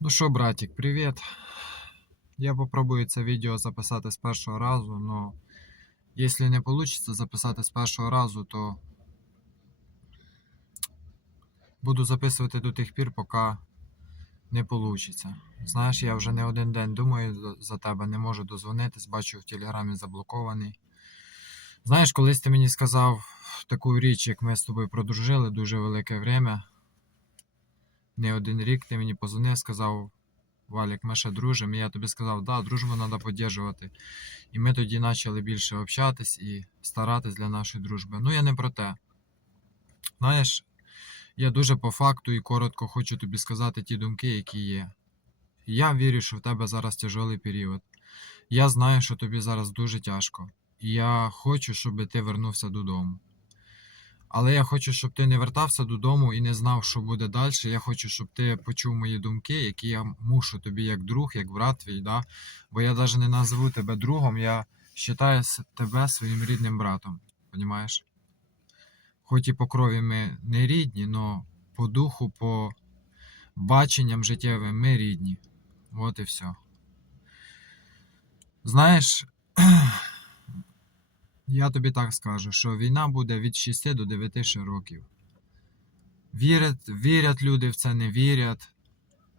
Ну що, братик, привіт. Я попробую це відео записати з першого разу, но якщо не вийде записати з першого разу, то буду записувати до тих пір, поки не вийде. Знаєш, я вже не один день думаю за тебе, не можу дозвонитись, бачу в телеграмі заблокований. Знаєш, колись ти мені сказав таку річ, як ми з тобою продружили дуже велике время. Не один рік ти мені позвонив, сказав, Валік, ми ще дружимо. І я тобі сказав, да, дружбу треба підтримувати. І ми тоді почали більше общатись і старатись для нашої дружби. Ну, я не про те. Знаєш, я дуже по факту і коротко хочу тобі сказати ті думки, які є. Я вірю, що в тебе зараз тяжелий період. Я знаю, що тобі зараз дуже тяжко. І я хочу, щоб ти вернувся додому. Але я хочу, щоб ти не вертався додому і не знав, що буде далі. Я хочу, щоб ти почув мої думки, які я мушу тобі як друг, як брат твій. Да? Бо я навіть не називу тебе другом, я вважаю тебе своїм рідним братом. Понімаєш? Хоч і по крові ми не рідні, але по духу, по баченням життєвим ми рідні. От і все. Знаєш, я тобі так скажу, що війна буде від 6 до 9 ще років. Вірять, вірять люди в це, не вірять.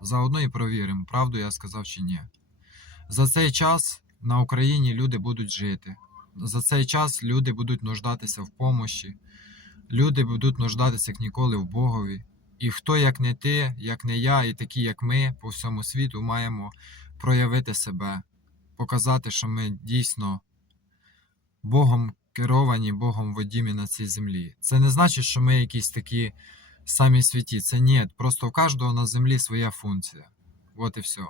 Заодно і провіримо, правду я сказав чи ні. За цей час на Україні люди будуть жити. За цей час люди будуть нуждатися в помощі. Люди будуть нуждатися як ніколи в Богові. І хто, як не ти, як не я, і такі, як ми, по всьому світу, маємо проявити себе, показати, що ми дійсно Богом керовані, Богом водімі на цій землі. Це не значить, що ми якісь такі самі святі. Це ні. Просто у кожного на землі своя функція. От і все.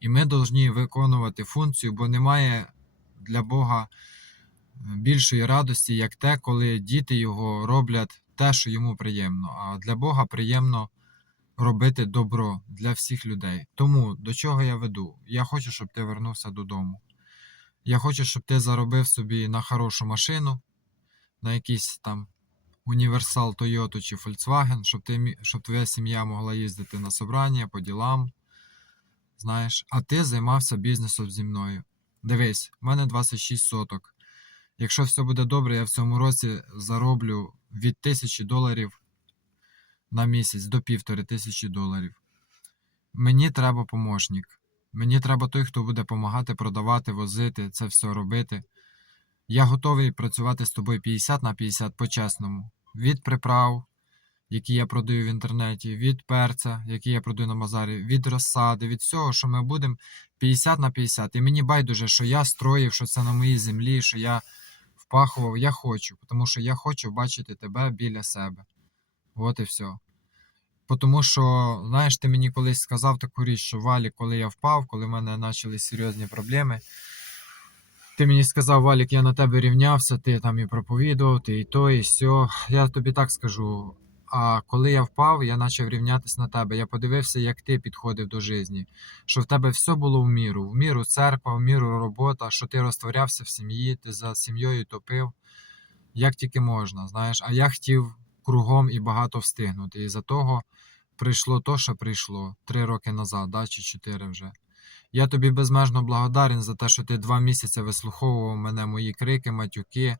І ми повинні виконувати функцію, бо немає для Бога е, більшої радості, як те, коли діти його роблять те, що йому приємно. А для Бога приємно робити добро для всіх людей. Тому до чого я веду? Я хочу, щоб ти вернувся додому. Я хочу, щоб ти заробив собі на хорошу машину, на якийсь там універсал Toyota чи Volkswagen, щоб, ти, щоб твоя сім'я могла їздити на собрання по ділам. Знаєш, а ти займався бізнесом зі мною. Дивись, в мене 26 соток. Якщо все буде добре, я в цьому році зароблю від тисячі доларів на місяць до півтори тисячі доларів. Мені треба помощник. Мені треба той, хто буде допомагати продавати, возити, це все робити. Я готовий працювати з тобою 50 на 50 по-чесному. Від приправ, які я продаю в інтернеті, від перця, який я продаю на базарі, від розсади, від всього, що ми будемо 50 на 50. І мені байдуже, що я строїв, що це на моїй землі, що я впахував. Я хочу, тому що я хочу бачити тебе біля себе. От і все. Тому що, знаєш, ти мені колись сказав таку річ, що Валік, коли я впав, коли в мене почали серйозні проблеми, ти мені сказав, Валік, я на тебе рівнявся, ти там і проповідував, ти і то, і сьо. Я тобі так скажу. А коли я впав, я почав рівнятися на тебе. Я подивився, як ти підходив до житті, що в тебе все було в міру. В міру церква, в міру робота, що ти розтворявся в сім'ї, ти за сім'єю топив, як тільки можна, знаєш. А я хотів кругом і багато встигнути. І за того прийшло то, що прийшло три роки назад, да, чи чотири вже. Я тобі безмежно благодарен за те, що ти два місяці вислуховував мене, мої крики, матюки,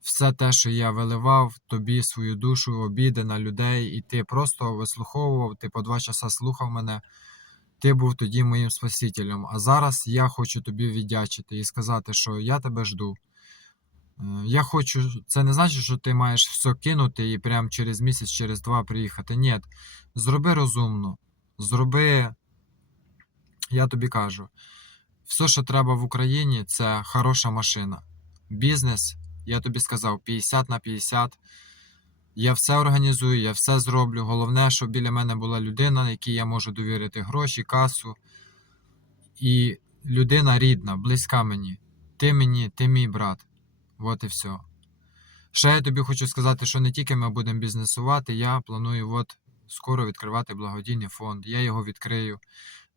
все те, що я виливав тобі свою душу, обіди на людей, і ти просто вислуховував, ти по два часа слухав мене. Ти був тоді моїм спасителем. А зараз я хочу тобі віддячити і сказати, що я тебе жду. Я хочу, це не значить, що ти маєш все кинути і прямо через місяць, через два приїхати. Ні, зроби розумно. Зроби, я тобі кажу, все, що треба в Україні, це хороша машина. Бізнес, я тобі сказав, 50 на 50. Я все організую, я все зроблю. Головне, щоб біля мене була людина, якій я можу довірити гроші, касу. І людина рідна, близька мені. Ти мені, ти мій брат. От і все. Ще я тобі хочу сказати, що не тільки ми будемо бізнесувати, я планую от скоро відкривати благодійний фонд. Я його відкрию.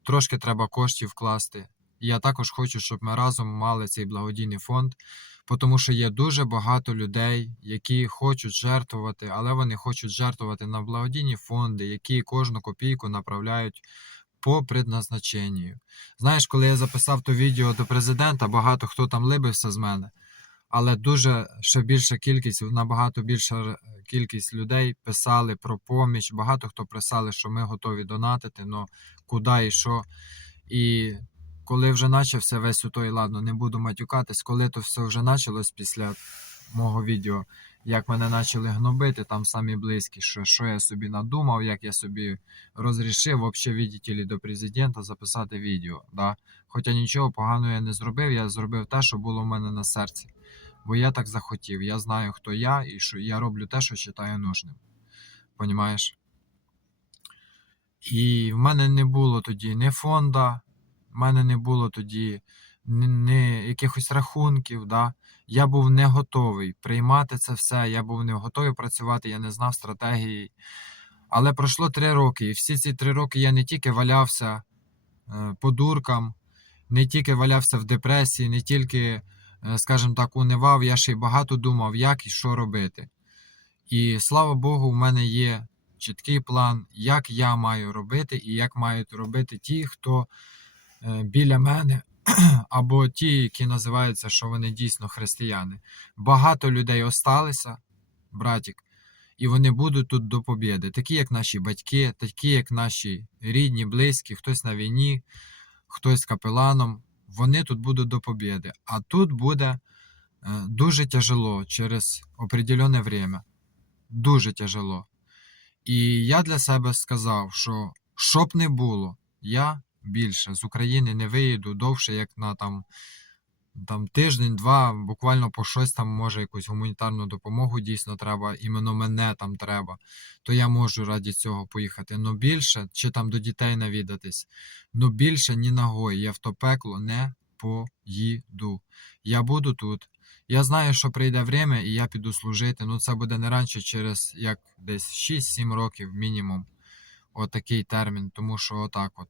Трошки треба коштів вкласти. Я також хочу, щоб ми разом мали цей благодійний фонд, тому що є дуже багато людей, які хочуть жертвувати, але вони хочуть жертвувати на благодійні фонди, які кожну копійку направляють по предназначенню. Знаєш, коли я записав то відео до президента, багато хто там либився з мене, але дуже ще більша кількість, набагато більша кількість людей писали про поміч. Багато хто писали, що ми готові донатити, але куди і що. І коли вже почався весь у той, ладно, не буду матюкатись, коли то все вже почалось після мого відео, як мене почали гнобити, там самі близькі, що, що я собі надумав, як я собі розрішив, взагалі, видите до президента записати відео. Да? Хоча нічого поганого я не зробив, я зробив те, що було в мене на серці. Бо я так захотів. Я знаю, хто я, і що я роблю те, що вважаю нужним. Понімаєш? І в мене не було тоді ні фонда, в мене не було тоді ні, ні якихось рахунків. Да? Я був не готовий приймати це все, я був не готовий працювати, я не знав стратегії. Але пройшло три роки, і всі ці три роки я не тільки валявся е, по дуркам, не тільки валявся в депресії, не тільки, скажімо так, унивав, я ще й багато думав, як і що робити. І слава Богу, в мене є чіткий план, як я маю робити і як мають робити ті, хто е, біля мене, або ті, які називаються, що вони дійсно християни. Багато людей осталися, братік, і вони будуть тут до побєди. Такі, як наші батьки, такі, як наші рідні, близькі, хтось на війні, хтось капеланом. Вони тут будуть до побіди. А тут буде е, дуже тяжело через определене время. Дуже тяжело. І я для себе сказав, що щоб не було, я більше з України не виїду довше, як на там, там тиждень-два, буквально по щось там, може, якусь гуманітарну допомогу дійсно треба, іменно мене там треба, то я можу раді цього поїхати. Ну більше, чи там до дітей навідатись, ну більше ні ногою я в то пекло не поїду. Я буду тут. Я знаю, що прийде время, і я піду служити. Ну, це буде не раніше через як десь 6-7 років мінімум. Отакий термін, тому що отак от.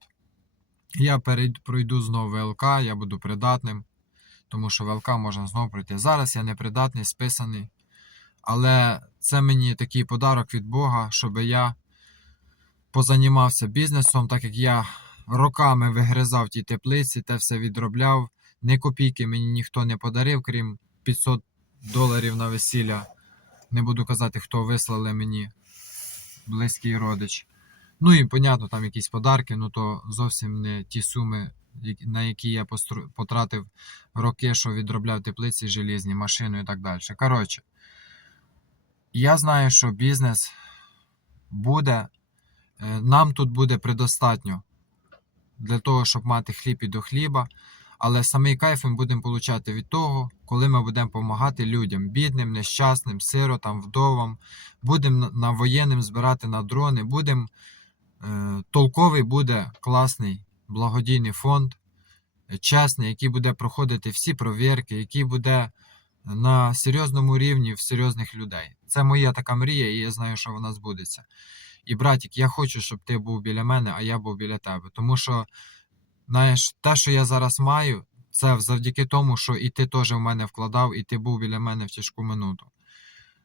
Я перейду, пройду знову ВЛК, я буду придатним, тому що ВЛК можна знову пройти. Зараз я не придатний, списаний. Але це мені такий подарок від Бога, щоб я позанімався бізнесом, так як я роками вигризав ті теплиці, те все відробляв. Ні копійки мені ніхто не подарив, крім 500 доларів на весілля. Не буду казати, хто вислали мені близький родич. Ну і, понятно, там якісь подарки, ну то зовсім не ті суми, на які я потратив роки, що відробляв теплиці желізні, машину і так далі. Коротше, я знаю, що бізнес буде, е, нам тут буде предостатньо для того, щоб мати хліб і до хліба. Але самий кайф ми будемо получати від того, коли ми будемо допомагати людям, бідним, нещасним, сиротам, вдовам, будемо на- воєнним збирати на дрони, будемо толковий буде класний благодійний фонд, е, чесний, який буде проходити всі провірки, який буде на серйозному рівні в серйозних людей. Це моя така мрія, і я знаю, що вона збудеться. І, братік, я хочу, щоб ти був біля мене, а я був біля тебе. Тому що, знаєш, те, що я зараз маю, це завдяки тому, що і ти теж в мене вкладав, і ти був біля мене в тяжку минуту.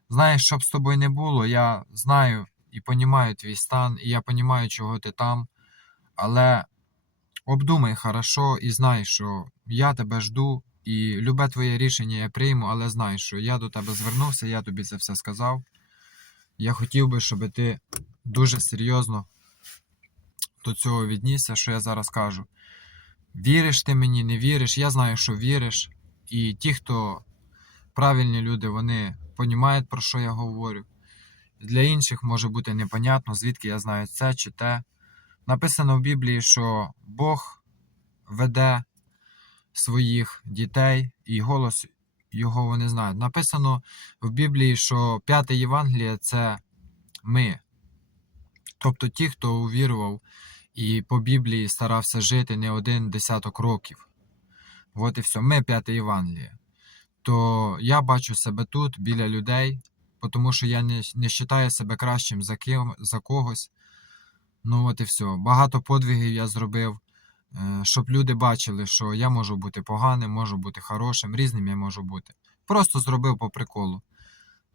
Знаєш, щоб з тобою не було, я знаю і понімаю твій стан, і я понімаю, чого ти там. Але обдумай хорошо і знай, що я тебе жду, і любе твоє рішення я прийму, але знай, що я до тебе звернувся, я тобі це все сказав. Я хотів би, щоб ти дуже серйозно до цього віднісся, що я зараз кажу. Віриш ти мені, не віриш, я знаю, що віриш. І ті, хто правильні люди, вони понімають, про що я говорю. Для інших може бути непонятно, звідки я знаю це чи те. Написано в Біблії, що Бог веде своїх дітей, і голос його вони знають. Написано в Біблії, що п'яте Євангеліє це ми. Тобто ті, хто увірував і по Біблії старався жити не один десяток років. От і все. Ми п'яте Євангеліє. То я бачу себе тут, біля людей, тому що я не, не вважаю себе кращим за, ким, за когось. Ну от і все. Багато подвигів я зробив, е, щоб люди бачили, що я можу бути поганим, можу бути хорошим, різним я можу бути. Просто зробив по приколу.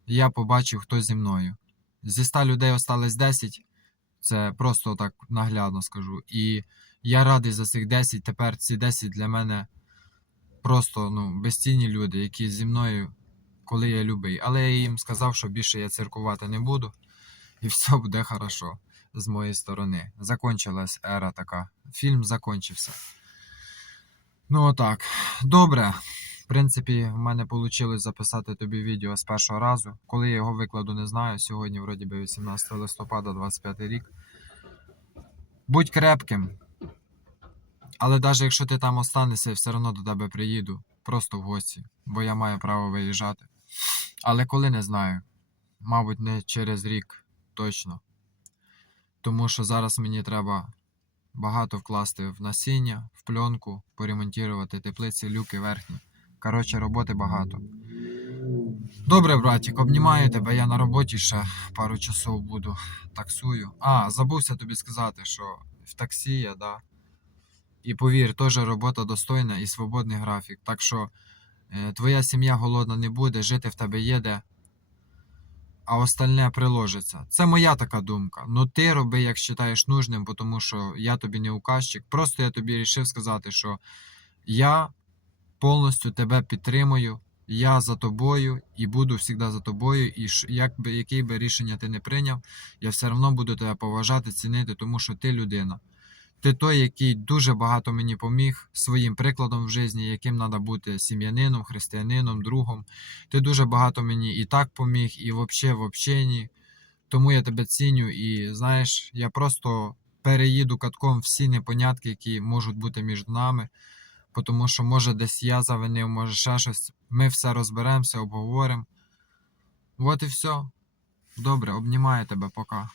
Я побачив, хто зі мною. Зі 100 людей осталось 10. Це просто так наглядно скажу. І я радий за цих 10. Тепер ці 10 для мене просто ну, безцінні люди, які зі мною, коли я любий. Але я їм сказав, що більше я циркувати не буду, і все буде хорошо з моєї сторони. Закончилась ера така. Фільм закончився. Ну, отак. Добре. В принципі, в мене вийшло записати тобі відео з першого разу. Коли я його викладу, не знаю. Сьогодні, вроді би, 18 листопада, 25 рік. Будь крепким. Але навіть якщо ти там останешся, я все одно до тебе приїду. Просто в гості, бо я маю право виїжджати. Але коли не знаю. Мабуть, не через рік точно. Тому що зараз мені треба багато вкласти в насіння, в пленку, поремонтувати теплиці, люки верхні. Коротше, роботи багато. Добре, братик, обнімаю тебе. Я на роботі ще пару часов буду. Таксую. А, забувся тобі сказати, що в таксі я, да. І повір, теж робота достойна і свободний графік. Так що твоя сім'я голодна не буде, жити в тебе є де, а остальне приложиться. Це моя така думка. Ну ти роби, як вважаєш нужним, бо тому що я тобі не указчик. Просто я тобі вирішив сказати, що я повністю тебе підтримую. Я за тобою і буду завжди за тобою. І як би, яке би рішення ти не прийняв, я все одно буду тебе поважати, цінити, тому що ти людина. Ти той, який дуже багато мені поміг своїм прикладом в житті, яким треба бути сім'янином, християнином, другом. Ти дуже багато мені і так поміг, і взагалі в общенні. Тому я тебе ціню і знаєш, я просто переїду катком всі непонятки, які можуть бути між нами. Тому що може десь я завинив, може ще щось. Ми все розберемося, обговоримо. От і все. Добре, обнімаю тебе, пока.